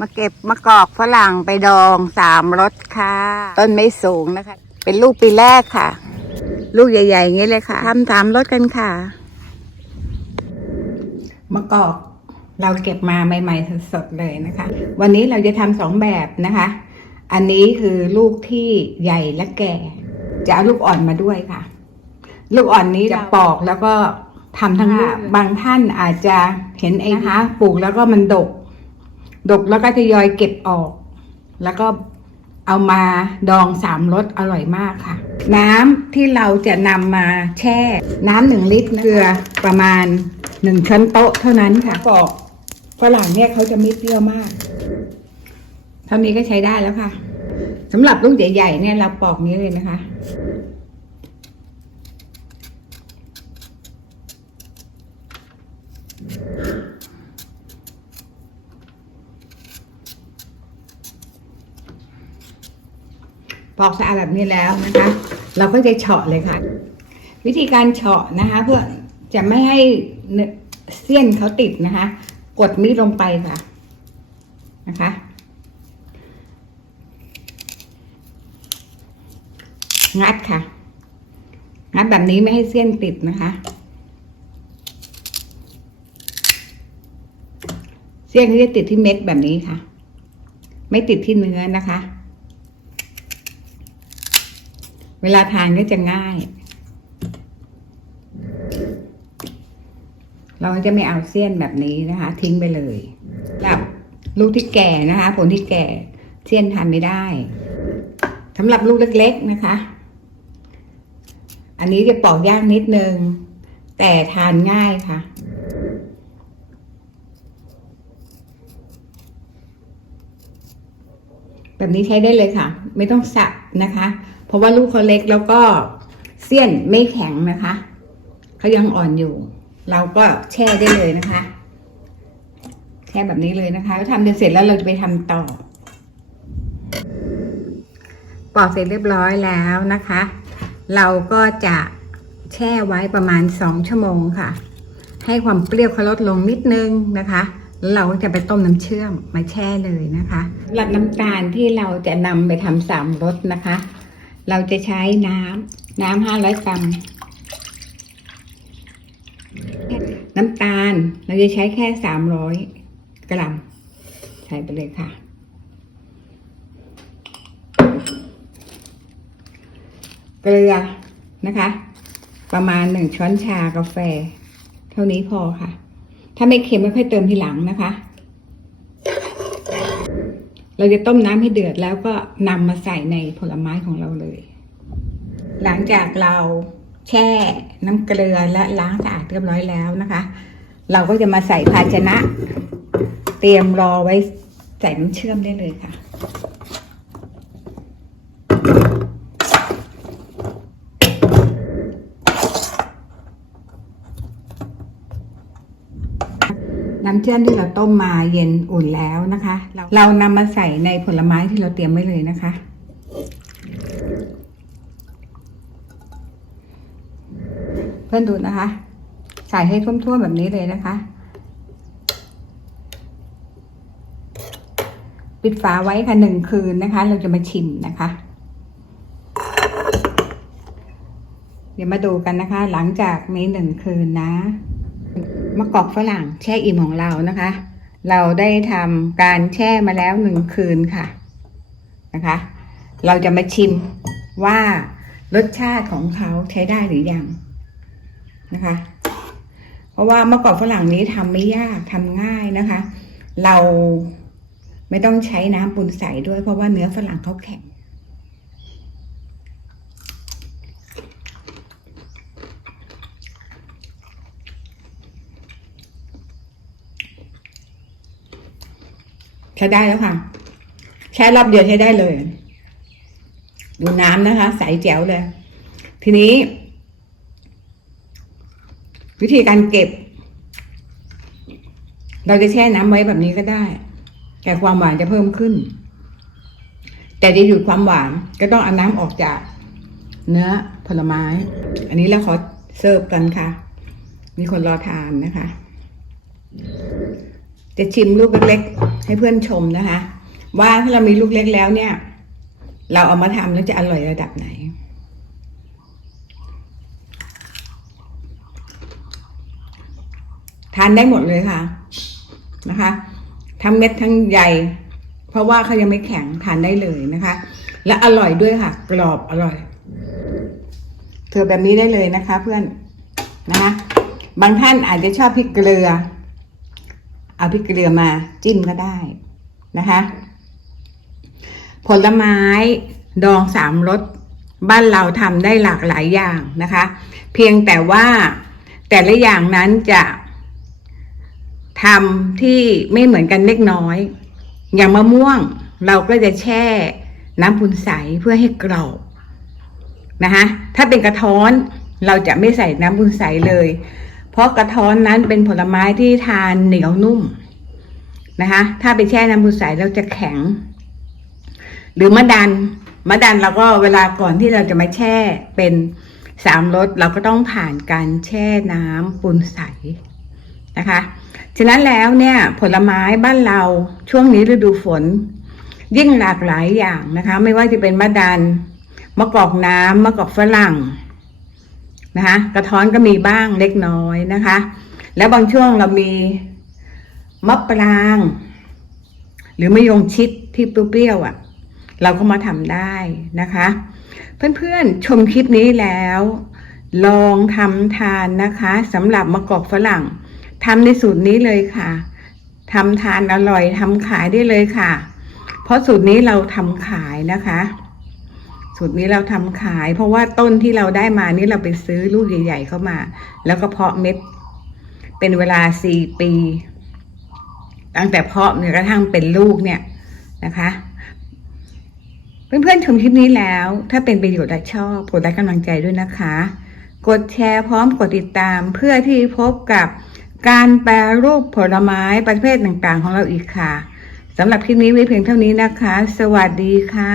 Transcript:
มาเก็บมะกอกฝรั่งไปดองสามรสค่ะ ต้นไม่สูงนะคะ เป็นลูกปีแรกค่ะ ลูกใหญ่ๆอย่างนี้เลยค่ะทำสามรสกันค่ะ มะกอกเราเก็บมาใหม่ๆสดๆเลยนะคะ วันนี้เราจะทำสองแบบนะคะ อันนี้คือลูกที่ใหญ่และแก่ จะเอาลูกอ่อนมาด้วยค่ะ ลูกอ่อนนี้จะปอกแล้วก็ทำทั้งลูกบางท่านอาจจะเห็นเองนะคะปลูกแล้วก็มันดก ดกแล้วก็ทยอยเก็บออก แล้วก็เอามาดองสามรสอร่อยมากค่ะ น้ำที่เราจะนำมาแช่ น้ำหนึ่งลิตรเกลือประมาณหนึ่งช้อนโต๊ะเท่านั้นค่ะปอกฝรั่งเนี่ยเขาจะไม่เปรี้ยวมาก เท่านี้ก็ใช้ได้แล้วค่ะสำหรับลูกใหญ่ๆเนี่ยเราปอกนี้เลยนะคะ อกสะอาดแบบนี้แล้วนะคะ เราก็จะเฉาะเลยค่ะ วิธีการเฉาะนะคะ เพื่อจะไม่ให้เนื้อเสี้ยนเขาติดนะคะ กดมีดลงไปค่ะนะคะงัดค่ะ งัดแบบนี้ไม่ให้เสี้ยนติดนะคะ เสี้ยนเขาจะติดที่เม็ดแบบนี้ค่ะ ไม่ติดที่เนื้อนะคะ เวลาทานก็จะง่าย เราจะไม่เอาเสี้ยนแบบนี้นะคะ ทิ้งไปเลยสำหรับลูกที่แก่นะคะ ผลที่แก่เสี้ยนทานไม่ได้สำหรับลูกเล็ก ๆนะคะ อันนี้จะปอกยากนิดนึง แต่ทานง่ายค่ะแบบนี้ใช้ได้เลยค่ะ ไม่ต้องสับนะคะ ราะว่าลูกเขาเล็กแล้วก็เสี้ยนไม่แข็งนะคะ เขายังอ่อนอยู่ เราก็แช่ได้เลยนะคะ แช่แบบนี้เลยนะคะแล้วทำจนเสร็จแล้วเราจะไปทำต่อปอกเสร็จเรียบร้อยแล้วนะคะ เราก็จะแช่ไว้ประมาณสองชั่วโมงค่ะ ให้ความเปรี้ยวเขาลดลงนิดนึงนะคะเราก็จะไปต้มน้ำเชื่อมมาแช่เลยนะคะหรับน้ำตาลที่เราจะนำไปทำสามรสนะคะ เราจะใช้น้ำน้ำห้าร้อยกรัมน้ำตาลเราจะใช้แค่สามร้อยกรัม ใส่ไปเลยค่ะ เกลือนะคะ ประมาณหนึ่งช้อนชากาแฟ เท่านี้พอค่ะ ถ้าไม่เค็มไม่ค่อยเติมทีหลังนะคะ เราจะต้มน้ำให้เดือดแล้วก็นำมาใส่ในผลไม้ของเราเลย หลังจากเราแช่น้ำเกลือและล้างสะอาดเรียบร้อยแล้วนะคะ เราก็จะมาใส่ภาชนะ เตรียมรอไว้ใส่น้ำเชื่อมได้เลยค่ะ น้ำเชื่อมที่เราต้มมาเย็นอุ่นแล้วนะคะ เราเรานำมาใส่ในผลไม้ที่เราเตรียมไว้เลยนะคะ เพื่อนดูนะคะ ใส่ให้ท่วมๆแบบนี้เลยนะคะ ปิดฝาไว้ค่ะหนึ่งคืนนะคะ เราจะมาชิมนะคะ เดี๋ยวมาดูกันนะคะ หลังจากมีหนึ่งคืนนะ มะกอกฝรั่งแช่อิ่มของเรานะคะ เราได้ทำการแช่มาแล้วหนึ่งคืนค่ะนะคะ เราจะมาชิมว่ารสชาติของเขาใช้ได้หรือยังนะคะ เพราะว่ามะกอกฝรั่งนี้ทำไม่ยากทำง่ายนะคะ เราไม่ต้องใช้น้ำปูนใสด้วยเพราะว่าเนื้อฝรั่งเขาแข็ง ช้ได้แล้วค่ะ แช่รอบเดียวใช้ได้เลย ดูน้ำนะคะ ใสแจ๋วเลย ทีนี้ วิธีการเก็บ เราจะแช่น้ำไว้แบบนี้ก็ได้ แต่ความหวานจะเพิ่มขึ้น แต่จะหยุดความหวานก็ต้องเอาน้ำออกจากเนื้อผลไม้ อันนี้เราขอเสิร์ฟกันค่ะ มีคนรอทานนะคะ จะชิมลูกเล็กๆ ให้เพื่อนชมนะคะ ว่าถ้าเรามีลูกเล็กแล้วเนี่ย เราเอามาทำแล้วจะอร่อยระดับไหน ทานได้หมดเลยค่ะนะคะ ทั้งเม็ดทั้งใยเพราะว่าเขายังไม่แข็งทานได้เลยนะคะ และอร่อยด้วยค่ะ กรอบอร่อยเธอแบบนี้ได้เลยนะคะ เพื่อนนะคะบางท่านอาจจะชอบพริกเกลือ เอาพริกเกลือมาจิ้มก็ได้นะคะ ผลไม้ดองสามรสบ้านเราทำได้หลากหลายอย่างนะคะ เพียงแต่ว่าแต่ละอย่างนั้นจะทำที่ไม่เหมือนกันเล็กน้อย อย่างมะม่วงเราก็จะแช่น้ำพุนใสเพื่อให้กรอบนะคะถ้าเป็นกระท้อนเราจะไม่ใส่น้ำพุนใสเลย เพราะกระท้อนนั้นเป็นผลไม้ที่ทานเหนียวนุ่มนะคะ ถ้าไปแช่น้ำพุนใสเราจะแข็ง หรือมะดันมะดันเราก็เวลาก่อนที่เราจะมาแช่เป็นสามรสเราก็ต้องผ่านการแช่น้ำปูนใสนะคะ ฉะนั้นแล้วเนี่ยผลไม้บ้านเราช่วงนี้ฤดูฝน ยิ่งหลากหลายอย่างนะคะ ไม่ว่าจะเป็นมะดันมะกอกน้ำมะกอกฝรั่ง นะคะกระท้อนก็มีบ้างเล็กน้อยนะคะ แล้วบางช่วงเรามีมะปราง หรือมะยงชิดที่เปรี้ยวๆอะ เราก็มาทำได้นะคะ เพื่อนๆชมคลิปนี้แล้ว ลองทำทานนะคะสำหรับมะกอกฝรั่งทำในสูตรนี้เลยค่ะทำทานอร่อยทำขายได้เลยค่ะ เพราะสูตรนี้เราทำขายนะคะ สูตรนี้เราทำขาย เพราะว่าต้นที่เราได้มานี่เราไปซื้อลูกใหญ่ ๆ เข้ามา แล้วก็เพาะเม็ด เป็นเวลาสี่ปี ตั้งแต่เพาะจนกระทั่งเป็นลูกเนี่ยนะคะ เพื่อนๆชมคลิปนี้แล้ว ถ้าเป็นประโยชน์และชอบกดไลค์กำลังใจด้วยนะคะ กดแชร์พร้อมกดติดตามเพื่อที่พบกับการแปรรูปผลไม้ประเภทต่างๆ ของเราอีกค่ะสำหรับคลิปนี้ไว้เพียงเท่านี้นะคะ สวัสดีค่ะ